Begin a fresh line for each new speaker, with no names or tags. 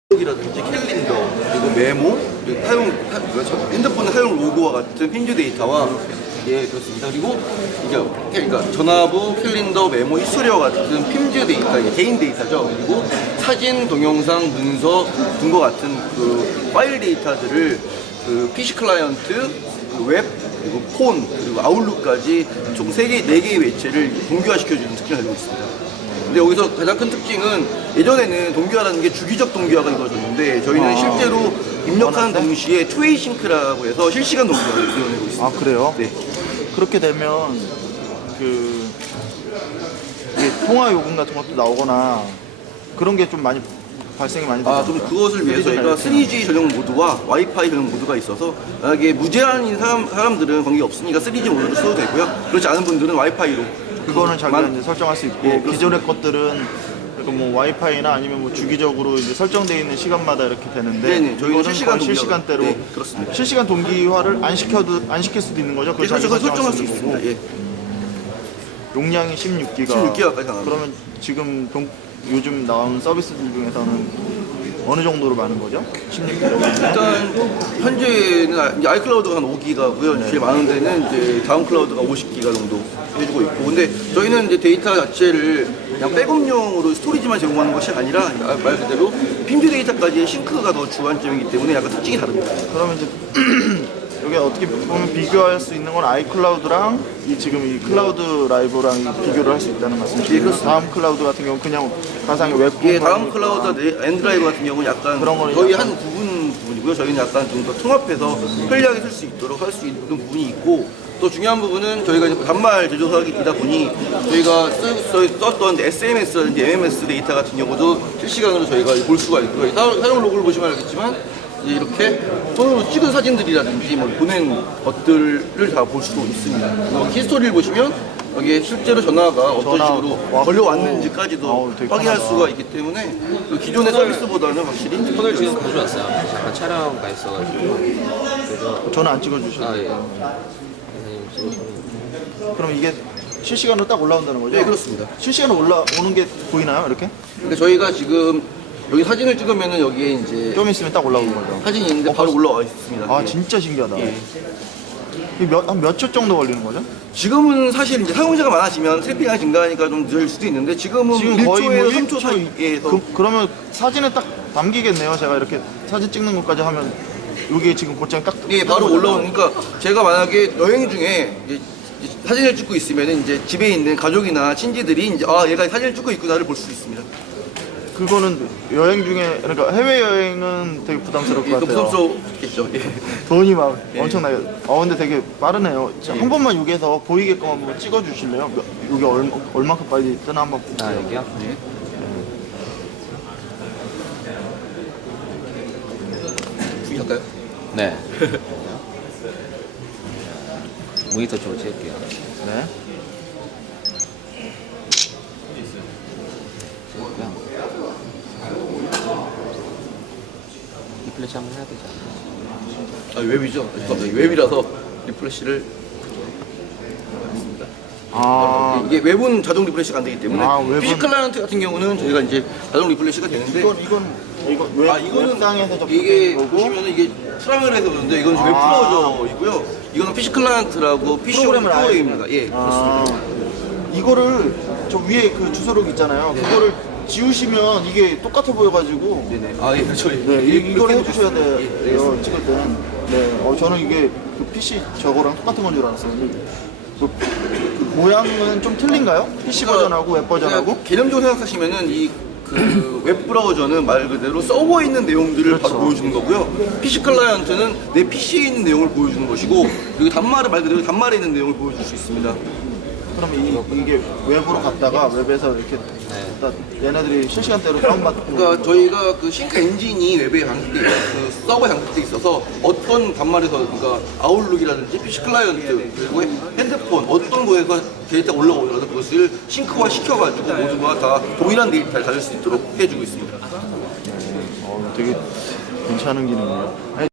이라든지 캘린더, 그리고 메모, 그리고 핸드폰 사용 로고와 같은 핀즈 데이터와 예, 그렇습니다. 그리고 이게 그러니까 전화부, 캘린더, 메모, 히스토리와 같은 핀즈 데이터, 이게 개인 데이터죠. 그리고 사진, 동영상, 문서 등과 같은 그 파일 데이터들을 그 PC 클라이언트, 그 웹, 그리고 폰, 그리고 아웃룩까지 총 4개의 매체를 동기화시켜주는 특징을 가지고 있습니다. 근데 여기서 가장 큰 특징은 예전에는 동기화라는 게 주기적 동기화가 이루어졌는데 저희는 실제로 입력하는 동시에 투웨이 싱크라고 해서 실시간 동기화를 이뤄내고 있습니다.
아, 그래요?
네.
그렇게 되면 그 이게 통화 요금 같은 것도 나오거나 그런 게 좀 많이 발생이 많이 되죠.
그럼 그것을 위해서 저희가 3G 전용 모드와 와이파이 전용 모드가 있어서 만약에 무제한인 사람들은 관계 없으니까 3G 모드를 써도 되고요. 그렇지 않은 분들은 와이파이로
그거는 자기가 이제 설정할 수 있고
예,
기존의 것들은 그러니까 뭐 와이파이나 아니면 뭐 주기적으로 이제 설정되어 있는 시간마다 이렇게 되는데
네네, 저희는
이거는
실시간대로
네,
그렇습니다.
실시간 동기화를 안 시킬 수도 있는 거죠.
예, 그렇죠. 그걸 설정할 수
거고.
있습니다. 예.
용량이 16기가.
16기가까지 가능합니다.
그러면 지금 요즘 나오는 서비스들 중에서는 어느 정도로 많은 거죠? 16기가.
일단 현재는 이제 아이클라우드가 한 5기가고요. 제일 많은 데는 이제 다운 클라우드가 50기가 정도 해주고 있고, 근데 저희는 이제 데이터 자체를 그냥 백업용으로 스토리지만 제공하는 것이 아니라 말 그대로 핀즈 데이터까지의 싱크가 더 주안점이기 때문에 약간 특징이 다릅니다.
그러면 이제 여기 어떻게 보면 비교할 수 있는 건 아이클라우드랑 지금 이 클라우드 라이브랑 비교를 할 수 있다는 말씀이시죠?
예, 그렇습니다.
다음 클라우드 같은 경우는 그냥 가상의 웹
예, 다음 클라우드 엔드라이브 같은 경우는 약간
그런 거는
거의
약간
한 부분이고요. 저희는 약간 좀 더 통합해서 편리하게 쓸 수 있도록 할 수 있는 부분이 있고, 또 중요한 부분은 저희가 이제 단말 제조사이다 보니 저희가 썼던 SMS라든지 MMS 데이터 같은 경우도 실시간으로 저희가 볼 수가 있고요. 사용 로그를 보시면 알겠지만 이제 이렇게 손으로 찍은 사진들이라든지 뭐 보낸 것들을 다 볼 수도 있습니다. 히스토리를 보시면 여기에 실제로 전화가 어떤 식으로 걸려왔는지까지도
되게
확인할
편하다.
수가 있기 때문에 그 기존의 서비스보다는 확실히
폰을 지금 가져왔어요. 잠깐 촬영 가 있어가지고. 그래서
저는 안 찍어주셔도 돼요.
선생님 찍으시면.
그럼 이게 실시간으로 딱 올라온다는 거죠?
네, 그렇습니다.
실시간으로 올라오는 게 보이나요? 이렇게?
그러니까 저희가 지금 여기 사진을 찍으면은 여기에 이제
좀 있으면 딱 올라오는 거죠?
사진이 있는데 바로 올라와 있습니다.
아,
예.
진짜 신기하다.
예.
한 몇 초 정도 걸리는 거죠?
지금은 사실 이제 사용자가 많아지면 트래픽이 증가하니까 좀 늦을 수도 있는데 지금은
지금 거의 뭐
1초에서 3초
1초
사이에서
그러면 사진에 딱 담기겠네요. 제가 이렇게 사진 찍는 것까지 하면 이게 지금 곧장 딱
예, 바로 올라오니까 제가 만약에 여행 중에 이제 사진을 찍고 있으면 이제 집에 있는 가족이나 친지들이 이제 얘가 사진을 찍고 있구나를 볼 수 있습니다.
그거는 여행 중에 그러니까 해외 여행은 되게 부담스러울
예,
것
그
같아요.
부담스럽겠죠. 예.
돈이 막
예.
엄청나게. 근데 되게 빠르네요. 한 번만 여기에서 보이게끔 한번 찍어 주실래요? 여기 얼마큼 빨리 뜨나 한번 볼게요.
여기요?
주의할까요?
네. 모니터 쪽으로 찍을게요.
네.
찍고요. 리플래시 한번 해야 되지 않나요?
웹이죠. 웹이라서 리프레시를 이게 웹은 자동 리프레시가 안 되기 때문에
웹은-
PC 클라이언트 같은 경우는 저희가 이제 자동 리프레시가 되는데
이건
이거는
웹상에서
이게
접속되는 거고
보시면 이게 프라이머에서 그런데 이건 웹 브라우저이고요. 이거는 PC 클라이언트라고 PC
프로그램을 아예
프로그램입니다. 예, 그렇습니다.
이거를 저 위에 그 주소록 있잖아요. 그거를 지우시면 이게 똑같아 보여가지고
네네. 예, 그렇죠.
네, 이걸 해주셔야 돼요.
예, 알겠습니다.
찍을 때는. 네, 저는 이게 그 PC 저거랑 똑같은 건 줄 알았어요. 그 모양은 좀 틀린가요? PC 버전하고 웹 버전하고?
그냥 개념적으로 생각하시면은 이 그 웹 브라우저는 말 그대로 서버에 있는 내용들을
그렇죠.
바로 보여주는 거고요. PC 클라이언트는 내 PC에 있는 내용을 보여주는 것이고, 그리고 단말은 말 그대로 단말에 있는 내용을 보여줄 수 있습니다.
그럼 이게 웹으로 갔다가 웹에서 이렇게 딱 얘네들이 실시간대로 다운받고.
그러니까 저희가 그 싱크 엔진이 웹에 장착돼 있고 그 서버에 장착돼 있어서 어떤 단말에서 그러니까 아웃룩이라든지 PC 클라이언트 그리고 핸드폰 어떤 곳에서 데이터가 올라오더라도 그것을 싱크화 시켜가지고 모두가 다 동일한 데이터를 가질 수 있도록 해주고 있습니다.
되게 괜찮은 기능이에요. 아니,